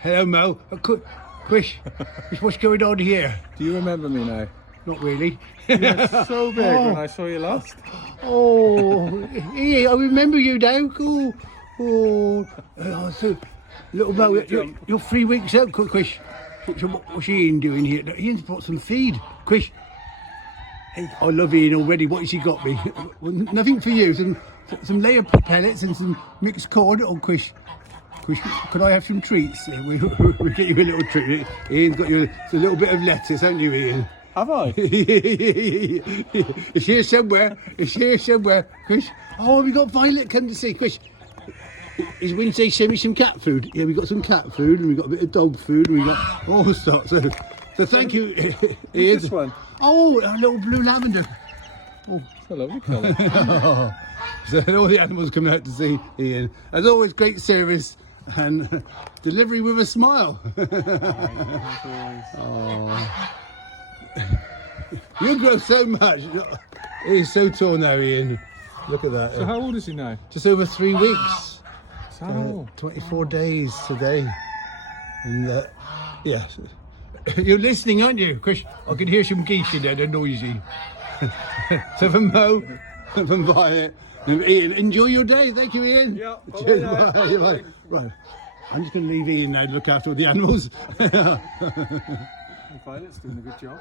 Hello, Mo. Quish, what's going on here? Do you remember me now? Not really. You were so big when I saw you last. Oh, yeah, I remember you now. So, little Mo, you're 3 weeks out, Quish. What's Ian doing here? Ian's brought some feed. Quish. Hey, I love Ian already. What has he got me? Well, nothing for you. Some layer pellets and some mixed corn. Oh, Quish, could I have some treats? We'll get you a little treat. Ian's got you a little bit of lettuce, haven't you, Ian? Have I? It's here somewhere. Quish. Oh, we got Violet come to see. Quish. Is Wynnstay send me some cat food? Yeah, we got some cat food and we got a bit of dog food and we got all sorts. So thank you, Ian. This one? Oh, a little blue lavender. Oh. It's a lovely colour. So all the animals coming out to see Ian. As always, great service and delivery with a smile. Oh. You grow so much. He's so tall now, Ian. Look at that. So how old is he now? Just over 3 weeks. So 24 days today. And yeah, you're listening, aren't you, Chris? I can hear some geese in there. They're noisy. So from Mo, from Violet, and Ian, enjoy your day. Thank you, Ian. Yeah. Cheers, bye. Right. I'm just going to leave Ian now to look after all the animals. Violet's doing a good job.